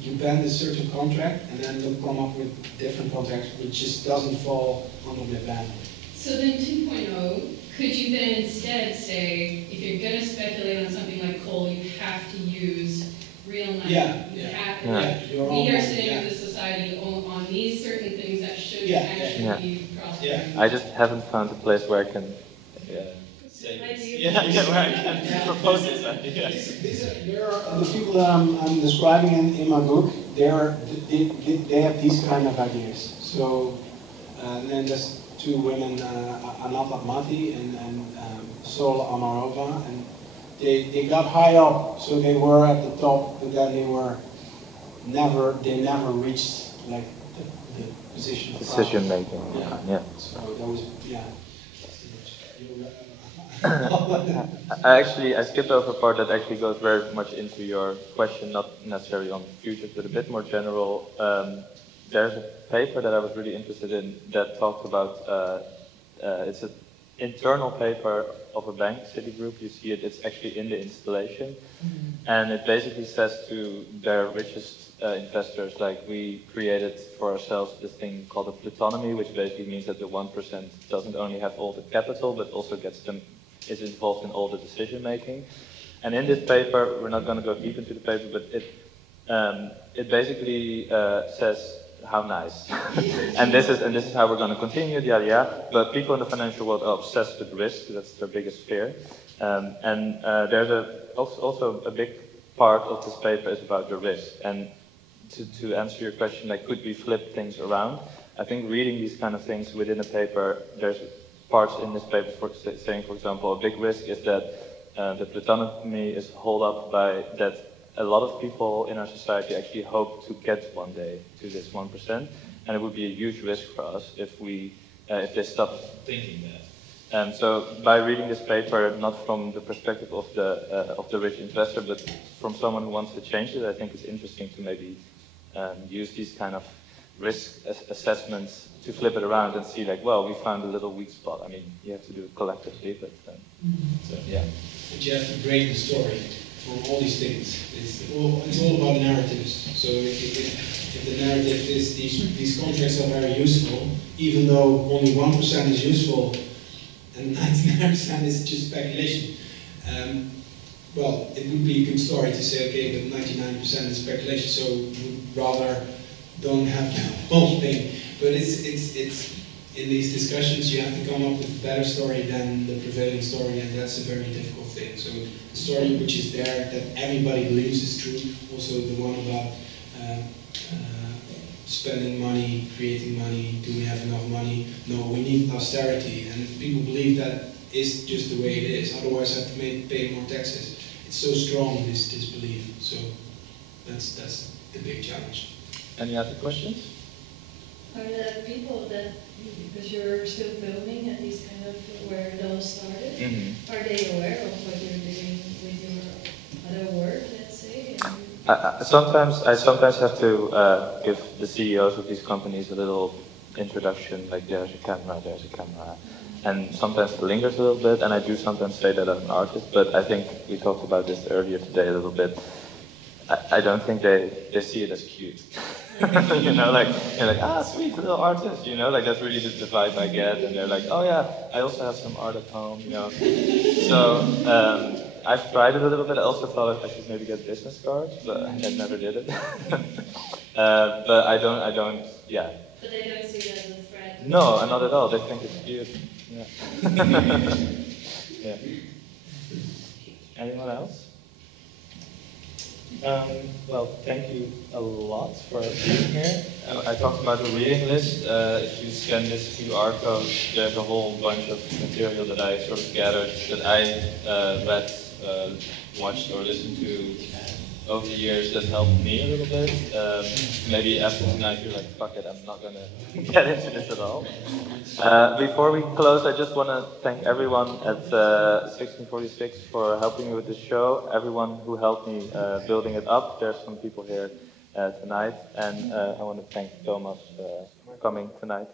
you ban a certain contract and then they'll come up with different contracts which just doesn't fall under the ban. So then 2.0, could you then instead say, if you're going to speculate on something like coal, you have to use real money? We are sitting as a society on these certain things that should actually be prospering. I just haven't found a place where I can say this. Where I can propose this idea. There are the people that I'm describing in my book. They have these kind of ideas. So then there's two women, Anat Ahmati and Sol Amarova, and they got high up, so they were at the top, but then they never reached like the position of decision making. Yeah. So that was I skipped over a part that actually goes very much into your question, not necessarily on futures, but a bit more general. There's a paper that I was really interested in that talked about, it's an internal paper of a bank, Citigroup. You see it's actually in the installation. And it basically says to their richest investors, like, we created for ourselves this thing called a plutonomy, which basically means that the 1% doesn't only have all the capital, but also is involved in all the decision making. And in this paper, we're not going to go deep into the paper, but it basically says how nice, and this is how we're going to continue, But people in the financial world are obsessed with risk. That's their biggest fear. There's also a big part of this paper is about the risk. And to answer your question, like, could we flip things around? I think reading these kind of things within a paper, there's parts in this paper saying, for example, a big risk is that the plutonomy is held up by that a lot of people in our society actually hope to get one day to this 1%, and it would be a huge risk for us if they stop thinking that. So by reading this paper, not from the perspective of the rich investor, but from someone who wants to change it, I think it's interesting to maybe use these kind of risk assessments to flip it around and see like, well, we found a little weak spot. I mean, you have to do it collectively, but so, yeah. But you have to break the story from all these things. It's all about narratives. So if the narrative is these contracts are very useful, even though only 1% is useful and 99% is just speculation, well, it would be a good story to say, okay, but 99% is speculation, so we'd rather don't have the whole thing. But it's in these discussions you have to come up with a better story than the prevailing story, and that's a very difficult thing. So the story which is there that everybody believes is true, also the one about spending money, creating money, do we have enough money? No, we need austerity, and if people believe that is just the way it is, otherwise I have to pay more taxes. It's so strong, this belief, so that's the big challenge. Any other questions? Are the people that, because you're still filming at these kind of where it all started, are they aware of what you're doing with your other work, let's say? I sometimes have to give the CEOs of these companies a little introduction, like there's a camera, and sometimes it lingers a little bit, and I do sometimes say that I'm an artist, but I think we talked about this earlier today a little bit. I don't think they see it as cute. You know, like, you're like, ah, sweet, little artist, you know, like that's really the vibe I get, and they're like, oh yeah, I also have some art at home, you know. So, I've tried it a little bit. I also thought I should maybe get business cards, but I never did it. But I don't, yeah. But they don't see it as a threat? No, not at all. They think it's cute. Yeah. Yeah. Anyone else? Well, thank you a lot for being here. I talked about the reading list. If you scan this QR code, there's a whole bunch of material that I sort of gathered, that I read, watched or listened to over the years that helped me a little bit. Maybe after tonight you're like, fuck it, I'm not going to get into this at all. Before we close, I just want to thank everyone at 1646 for helping me with this show, everyone who helped me building it up. There's some people here tonight, and I want to thank Thomas for coming tonight.